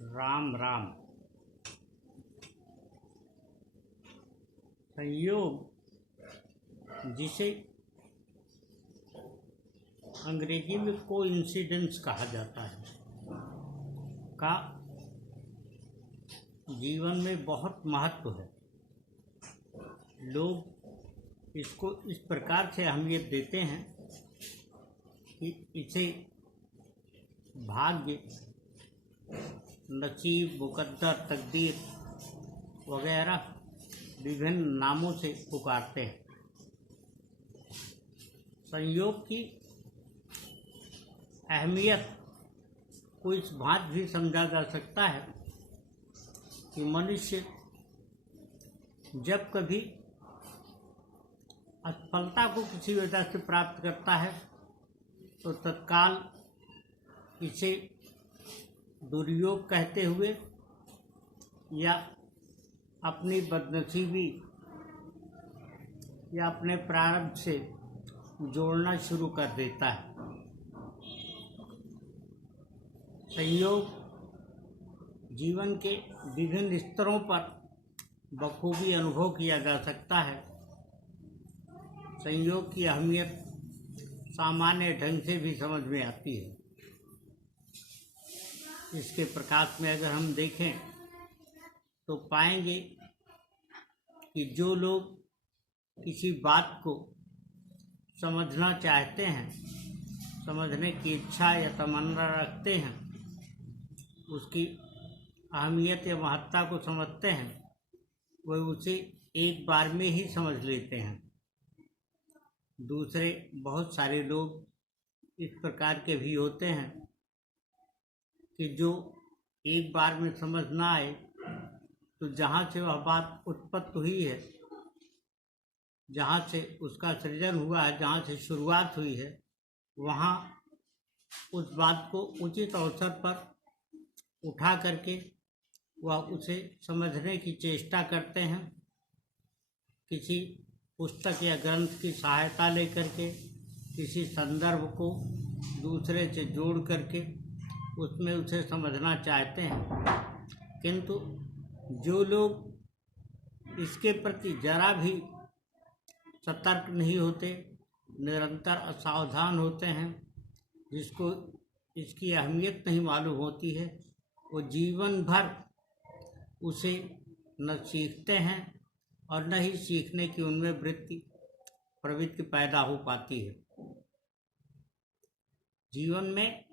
राम राम। संयोग जिसे अंग्रेजी में कोइंसिडेंस कहा जाता है का जीवन में बहुत महत्व है। लोग इसको इस प्रकार से अहमियत देते हैं कि इसे भाग्य, नसीब, मुकद्दर, तकदीर वगैरह विभिन्न नामों से पुकारते हैं। संयोग की अहमियत को इस बात भी समझा जा सकता है कि मनुष्य जब कभी असफलता को किसी वजह से प्राप्त करता है तो तत्काल इसे दुर्योग कहते हुए या अपनी बदनसीबी या अपने प्रारब्ध से जोड़ना शुरू कर देता है। संयोग जीवन के विभिन्न स्तरों पर बखूबी अनुभव किया जा सकता है। संयोग की अहमियत सामान्य ढंग से भी समझ में आती है। इसके प्रकाश में अगर हम देखें तो पाएंगे कि जो लोग किसी बात को समझना चाहते हैं, समझने की इच्छा या तमन्ना रखते हैं, उसकी अहमियत या महत्ता को समझते हैं, वह उसे एक बार में ही समझ लेते हैं। दूसरे बहुत सारे लोग इस प्रकार के भी होते हैं कि जो एक बार में समझ ना आए तो जहाँ से वह बात उत्पत्ति हुई है, जहाँ से उसका सृजन हुआ है, जहाँ से शुरुआत हुई है, वहाँ उस बात को उचित अवसर पर उठा करके वह उसे समझने की चेष्टा करते हैं। किसी पुस्तक या ग्रंथ की सहायता लेकर के, किसी संदर्भ को दूसरे से जोड़ करके उसमें उसे समझना चाहते हैं। किंतु जो लोग इसके प्रति जरा भी सतर्क नहीं होते, निरंतर असावधान होते हैं, जिसको इसकी अहमियत नहीं मालूम होती है, वो जीवन भर उसे न सीखते हैं और न ही सीखने की उनमें प्रवृत्ति पैदा हो पाती है। जीवन में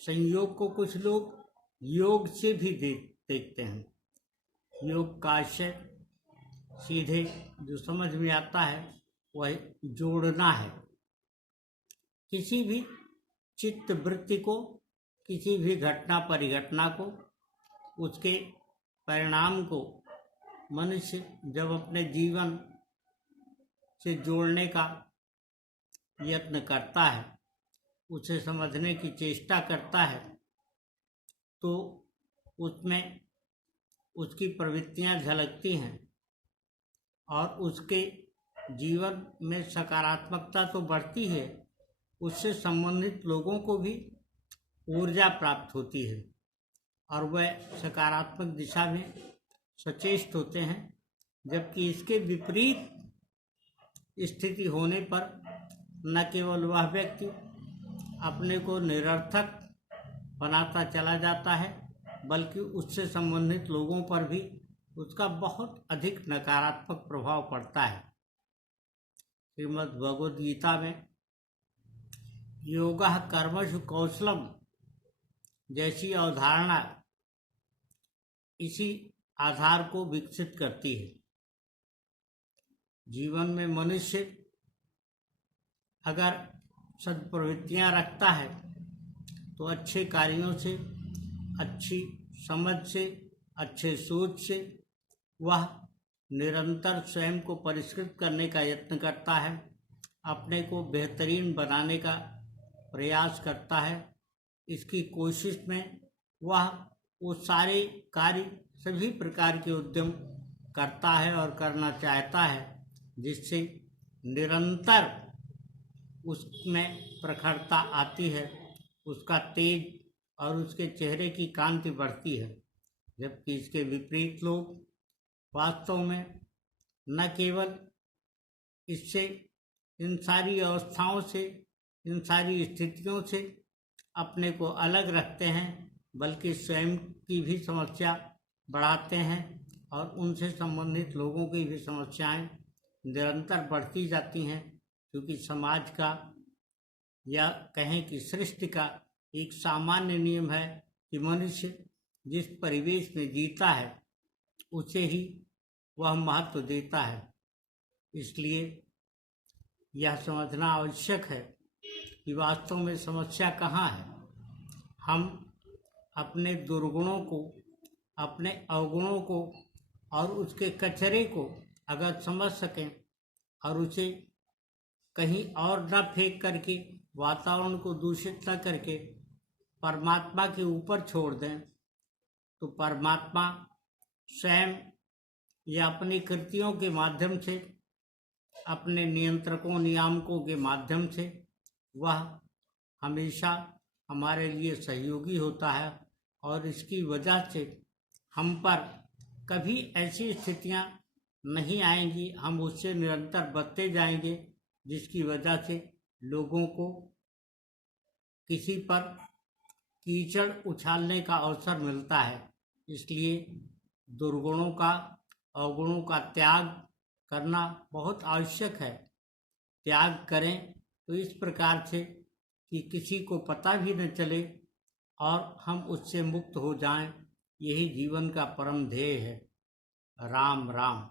संयोग को कुछ लोग योग से भी देखते हैं। योग का आशय सीधे जो समझ में आता है वह जोड़ना है। किसी भी चित्त वृत्ति को, किसी भी घटना परिघटना को, उसके परिणाम को मनुष्य जब अपने जीवन से जोड़ने का यत्न करता है, उसे समझने की चेष्टा करता है, तो उसमें उसकी प्रवृत्तियां झलकती हैं और उसके जीवन में सकारात्मकता तो बढ़ती है, उससे संबंधित लोगों को भी ऊर्जा प्राप्त होती है और वह सकारात्मक दिशा में सचेष्ट होते हैं। जबकि इसके विपरीत स्थिति होने पर न केवल वह व्यक्ति अपने को निरर्थक बनाता चला जाता है, बल्कि उससे संबंधित लोगों पर भी उसका बहुत अधिक नकारात्मक प्रभाव पड़ता है। श्रीमद् भगवद गीता में योगः कर्मसु कौशलम जैसी अवधारणा इसी आधार को विकसित करती है। जीवन में मनुष्य अगर सद्प्रवृत्तियां रखता है तो अच्छे कार्यों से, अच्छी समझ से, अच्छे सोच से वह निरंतर स्वयं को परिष्कृत करने का यत्न करता है, अपने को बेहतरीन बनाने का प्रयास करता है। इसकी कोशिश में वह वो सारे कार्य, सभी प्रकार के उद्यम करता है और करना चाहता है, जिससे निरंतर उसमें प्रखरता आती है, उसका तेज और उसके चेहरे की कांति बढ़ती है, जबकि इसके विपरीत लोग वास्तव में न केवल इससे, इन सारी अवस्थाओं से, इन सारी स्थितियों से अपने को अलग रखते हैं, बल्कि स्वयं की भी समस्या बढ़ाते हैं और उनसे संबंधित लोगों की भी समस्याएं निरंतर बढ़ती जाती हैं, क्योंकि समाज का या कहें कि सृष्टि का एक सामान्य नियम है कि मनुष्य जिस परिवेश में जीता है उसे ही वह महत्व देता है। इसलिए यह समझना आवश्यक है कि वास्तव में समस्या कहाँ है। हम अपने दुर्गुणों को, अपने अवगुणों को और उसके कचरे को अगर समझ सकें और उसे कहीं और न फेंक करके, वातावरण को दूषित न करके परमात्मा के ऊपर छोड़ दें, तो परमात्मा स्वयं या अपनी कृतियों के माध्यम से, अपने नियंत्रकों, नियामकों के माध्यम से वह हमेशा हमारे लिए सहयोगी होता है और इसकी वजह से हम पर कभी ऐसी स्थितियां नहीं आएंगी, हम उससे निरंतर बचते जाएंगे, जिसकी वजह से लोगों को किसी पर कीचड़ उछालने का अवसर मिलता है। इसलिए दुर्गुणों का, अवगुणों का त्याग करना बहुत आवश्यक है। त्याग करें तो इस प्रकार से कि किसी को पता भी न चले और हम उससे मुक्त हो जाएं। यही जीवन का परम ध्येय है। राम राम।